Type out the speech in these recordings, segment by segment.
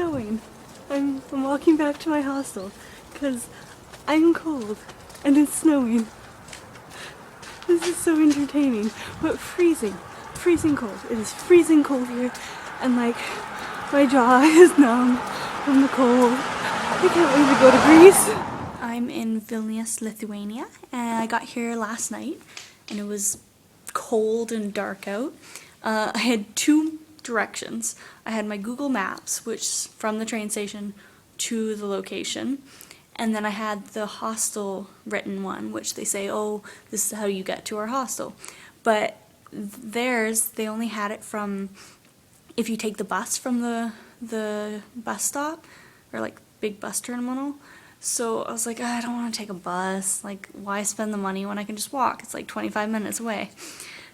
snowing. I'm walking back to my hostel because I'm cold and it's snowing. This is so entertaining, but freezing cold. It is freezing cold here, and like my jaw is numb from the cold. I can't wait to go to Greece. I'm in Vilnius, Lithuania, and I got here last night, and it was cold and dark out. I had two directions. I had my Google Maps, which from the train station to the location, and then I had the hostel written one, which they say, oh, this is how you get to our hostel. But theirs, they only had it from if you take the bus from the bus stop, or like big bus terminal. So I was like, I don't want to take a bus. Like, why spend the money when I can just walk? It's like 25 minutes away.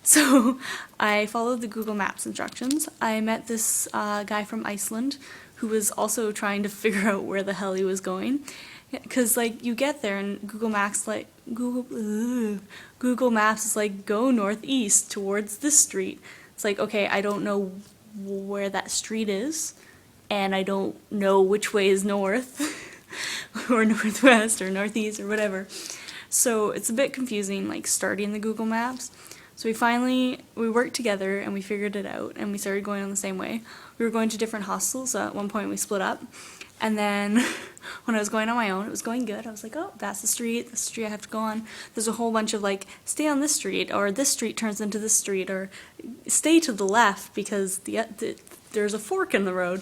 So I followed the Google Maps instructions. I met this guy from Iceland who was also trying to figure out where the hell he was going. Because like you get there and Google Maps is like, go northeast towards this street. It's like, okay, I don't know where that street is, and I don't know which way is north or northwest or northeast or whatever. So it's a bit confusing, like starting the Google Maps. So we worked together and we figured it out, and we started going on the same way. We were going to different hostels, so at one point we split up. And then when I was going on my own, it was going good. I was like, oh, that's the street I have to go on. There's a whole bunch of like, stay on this street, or this street turns into this street, or stay to the left because there's a fork in the road.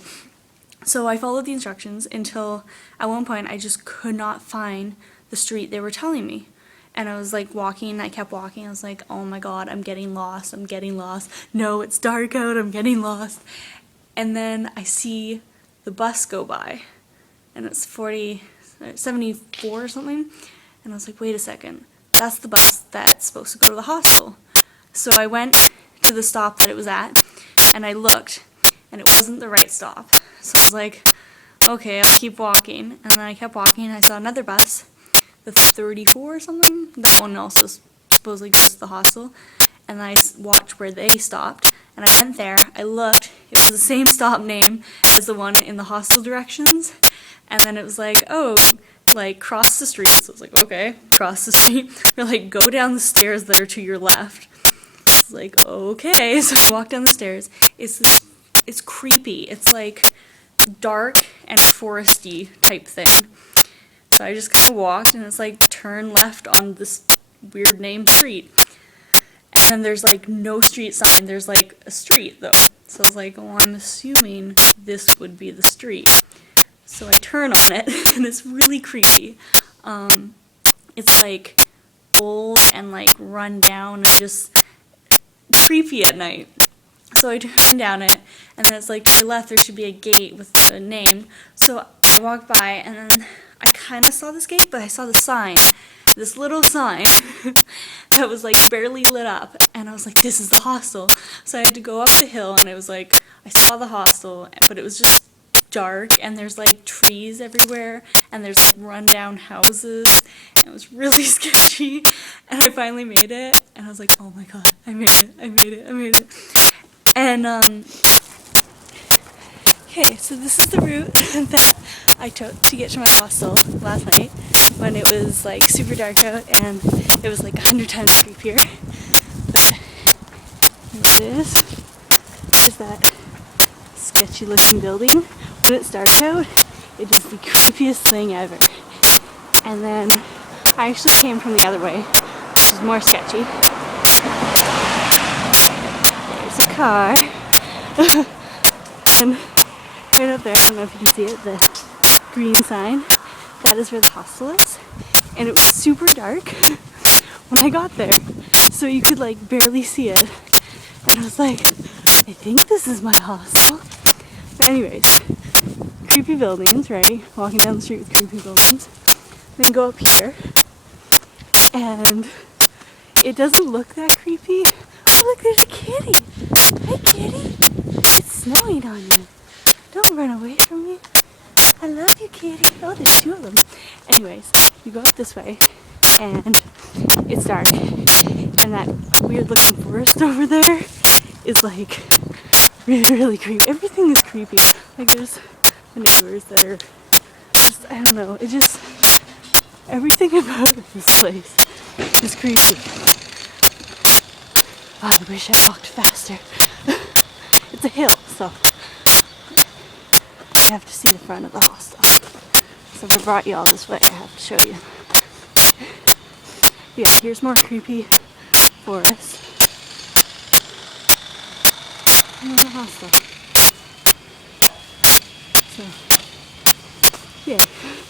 So I followed the instructions until at one point I just could not find the street they were telling me. And I was like walking, I kept walking, I was like, oh my god, I'm getting lost. No, it's dark out, I'm getting lost. And then I see the bus go by, and it's 74 or something, and I was like, wait a second, that's the bus that's supposed to go to the hostel. So I went to the stop that it was at, and I looked, and it wasn't the right stop. So I was like, okay, I'll keep walking, and then I kept walking, and I saw another bus, the 34 or something, that one also supposedly goes to the hostel, and I watched where they stopped, and I went there, I looked, it was the same stop name as the one in the hostel directions, and then it was like, oh, like, cross the street. So I was like, okay, cross the street. They're like, go down the stairs that are to your left. I was like, okay, so I walked down the stairs. It's creepy. It's like dark and foresty type thing. So I just kind of walked, and it's like, turn left on this weird named street. And then there's like no street sign, there's like a street though. So I was like, oh, I'm assuming this would be the street. So I turn on it, and it's really creepy. It's like old and like run down and just creepy at night. So I turn down it, and then it's like, to your left there should be a gate with a name. So I walked by, and then I kind of saw this gate, but I saw the sign. This little sign that was like barely lit up, and I was like, this is the hostel. So I had to go up the hill, and it was like, I saw the hostel, but it was just dark, and there's like trees everywhere, and there's like rundown houses, and it was really sketchy. And I finally made it, and I was like, oh my god, I made it. And okay, so this is the route that I took to get to my hostel last night, when it was like super dark out and it was like 100 times creepier. But here it is. There's that sketchy looking building. When it's dark out, it is the creepiest thing ever. And then I actually came from the other way, which is more sketchy. There's a car. And right up there, I don't know if you can see it, the green sign, that is where the hostel is. And it was super dark when I got there, so you could like barely see it. And I was like, I think this is my hostel. But anyways, creepy buildings, right? Walking down the street with creepy buildings. Then go up here, and it doesn't look that creepy. Oh look, there's a kitty. Hi kitty. It's snowing on you. Don't run away from me. I love you, kitty. Oh, there's two of them. Anyways, you go up this way, and it's dark. And that weird looking forest over there is like really, really creepy. Everything is creepy. Like there's neighbors that are just, I don't know, it just, everything about this place is creepy. Oh, I wish I walked faster. It's a hill, so you have to see the front of the hostel. So if I brought you all this way, I have to show you. Yeah, here's more creepy forest. And there's a hostel. So, yeah.